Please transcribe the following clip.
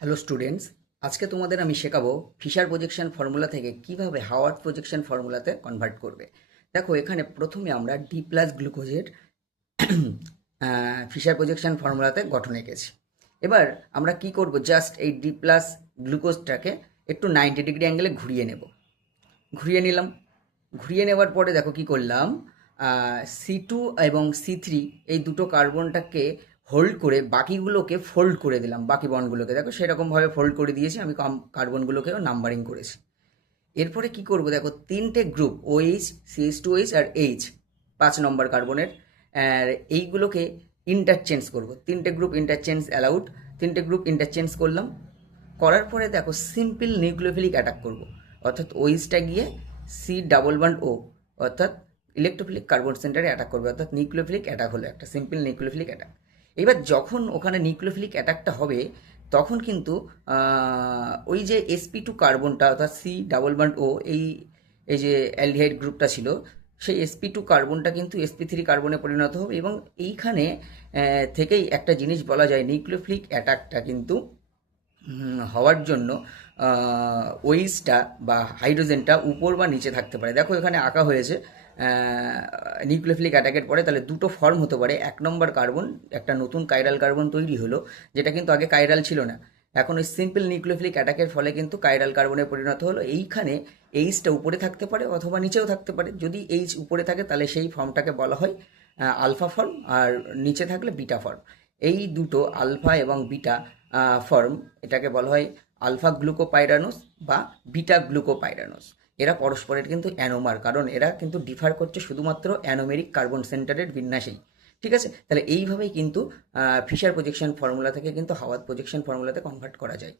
Hello students, আজকে তোমাদের আমি শেখাবো ফিশার প্রজেকশন ফর্মুলা থেকে কিভাবে হাওয়ার্ড প্রজেকশন ফর্মুলাতে কনভার্ট করবে। দেখো, এখানে প্রথমে আমরা ডি প্লাস গ্লুকোজের ফিশার প্রজেকশন ফর্মুলাতে গঠন এঁকেছি। এবার আমরা কি করব, জাস্ট এই ডি প্লাস গ্লুকোজটাকে একটু 90 ডিগ্রি অ্যাঙ্গেলে ঘুরিয়ে নেব। ঘুরিয়ে নিলাম। ঘুরিয়ে নেওয়ার পরে দেখো কি করলাম, C2 এবং C3 এই দুটো কার্বনটাকে হোল্ড করে বাকিগুলোকে ফোল্ড করে দিলাম। বাকি বন্ডগুলোকে দেখো সেরকমভাবে ফোল্ড করে দিয়েছি আমি, কার্বনগুলোকেও নাম্বারিং করেছি। এরপরে কি করব, দেখো তিনটে গ্রুপ OH, CH2OH আর H, 5 নম্বর কার্বনের, আর এইগুলোকে ইন্টারচেঞ্জ করব। তিনটে গ্রুপ ইন্টারচেঞ্জ অ্যালাউড, তিনটে গ্রুপ ইন্টারচেঞ্জ করলাম। করার পরে দেখো সিম্পল নিউক্লিওফিলিক অ্যাটাক করব, অর্থাৎ ওইচটা গিয়ে C⋯O অর্থাৎ ইলেকট্রোফিলিক কার্বন সেন্টারে অ্যাটাক করবে, অর্থাৎ নিউক্লিওফিলিক অ্যাটাক হলো একটা সিম্পল নিউক্লিওফিলিক অ্যাটাক। এবার যখন ওখানে নিউক্লিওফিলিক অ্যাটাকটা হবে তখন কিন্তু ওই যে sp2 কার্বনটা অর্থাৎ C⋯O, এই এই যে অ্যালডিহাইড গ্রুপটা ছিল, সেই sp2 কার্বনটা কিন্তু sp3 কার্বনে পরিণত হবে। এবং এইখানে থেকেই একটা জিনিস বলা যায়, নিউক্লিওফিলিক অ্যাটাকটা কিন্তু হওয়ার জন্য ওইসটা বা হাইড্রোজেনটা উপর বা নিচে থাকতে পারে। দেখো এখানে আঁকা হয়েছে নিউক্লিওফিলিক অ্যাটাকের পরে তাহলে দুটো ফর্ম হতে পারে। 1 নম্বর কার্বন, একটা নতুন কাইরাল কার্বন তৈরি হলো, যেটা কিন্তু আগে কাইরাল ছিল না। এখন ওই সিম্পল নিউক্লিওফিলিক অ্যাটাকের ফলে কিন্তু কাইরাল কার্বনে পরিণত হলো। এইখানে এইচটা উপরে থাকতে পারে অথবা নিচেও থাকতে পারে। যদি এইচ উপরে থাকে তাহলে সেই ফর্মটাকে বলা হয় আলফা ফর্ম, আর নিচে থাকলে বিটা ফর্ম। এই দুটো আলফা এবং বিটা ফর্ম, এটাকে বলা হয় আলফা গ্লুকোপাইরানোস বা বিটা গ্লুকোপাইরানোস। এরা পরস্পরের কিন্তু অ্যানোমার, কারণ এরা কিন্তু ডিফার করছে শুধুমাত্র অ্যানোমেরিক কার্বন সেন্টারের বিন্যাসেই। ঠিক আছে, তাহলে এইভাবেই কিন্তু ফিশার প্রজেকশন ফর্মুলা থেকে কিন্তু হাওয়ার্ড প্রজেকশন ফর্মুলাতে কনভার্ট করা যায়।